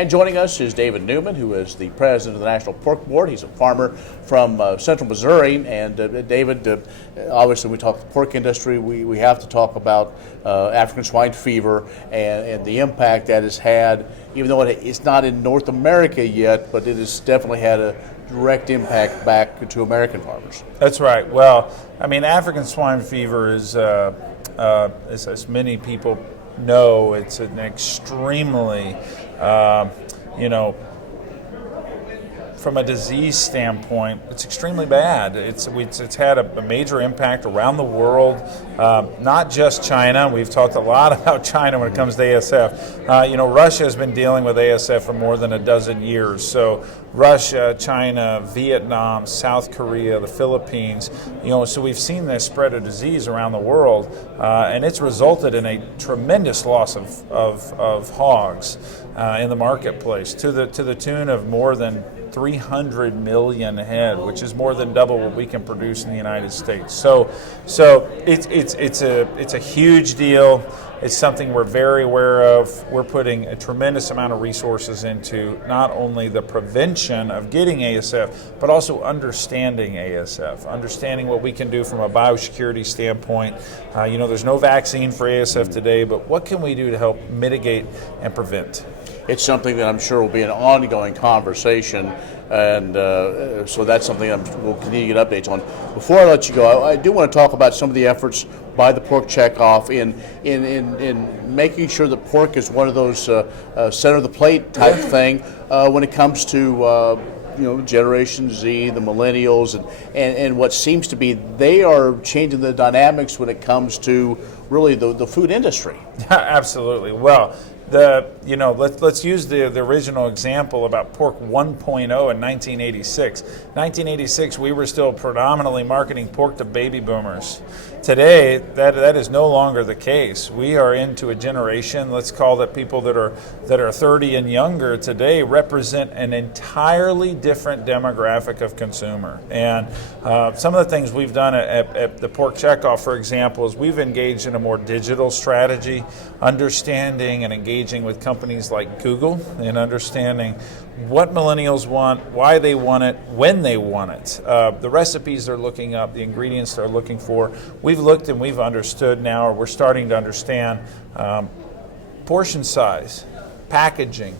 And joining us is David Newman, who is the president of the National Pork Board. He's a farmer from central Missouri. And David, obviously we talk the pork industry. We have to talk about African swine fever and the impact that has had, even though it's not in North America yet, but it has definitely had a direct impact back to American farmers. That's right. Well, I mean, African swine fever is, as many people know, it's an extremely, from a disease standpoint, it's extremely bad. It's had a major impact around the world, not just China. We've talked a lot about China when it comes to ASF. Russia has been dealing with ASF for more than a dozen years. So Russia, China, Vietnam, South Korea, the Philippines, so we've seen this spread of disease around the world, and it's resulted in a tremendous loss of hogs in the marketplace to the tune of more than 300 million head, which is more than double what we can produce in the United States. So it's a huge deal. It's something we're very aware of. We're putting a tremendous amount of resources into not only the prevention of getting ASF, but also understanding ASF, understanding what we can do from a biosecurity standpoint. There's no vaccine for ASF today, but what can we do to help mitigate and prevent? It's something that I'm sure will be an ongoing conversation, and so that's something we'll continue to get updates on. Before I let you go, I do want to talk about some of the efforts by the Pork Checkoff in making sure that pork is one of those center of the plate type thing when it comes to Generation Z, the millennials, and what seems to be they are changing the dynamics when it comes to really the food industry. Absolutely. Well, let's use the original example about pork 1.0 in 1986. 1986, we were still predominantly marketing pork to baby boomers. Today, that is no longer the case. We are into a generation, let's call it people that are 30 and younger today, represent an entirely different demographic of consumer. And some of the things we've done at the Pork Checkoff, for example, is we've engaged in a more digital strategy, understanding and engaging with companies like Google and understanding what millennials want, why they want it, when they want it, the recipes they're looking up, the ingredients they're looking for. We've looked and we've understood now, or we're starting to understand portion size, packaging,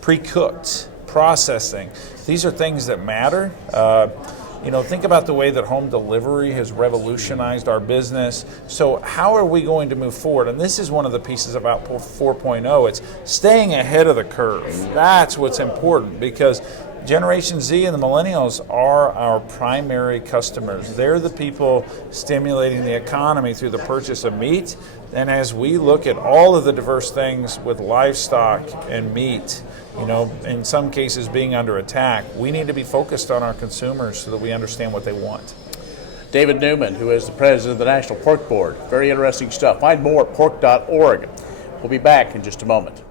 pre-cooked, processing. These are things that matter. Think about the way that home delivery has revolutionized our business. So how are we going to move forward? And this is one of the pieces about 4.0. It's staying ahead of the curve. That's what's important, because Generation Z and the millennials are our primary customers. They're the people stimulating the economy through the purchase of meat. And as we look at all of the diverse things with livestock and meat, in some cases being under attack, we need to be focused on our consumers so that we understand what they want. David Newman, who is the president of the National Pork Board. Very interesting stuff. Find more at pork.org. We'll be back in just a moment.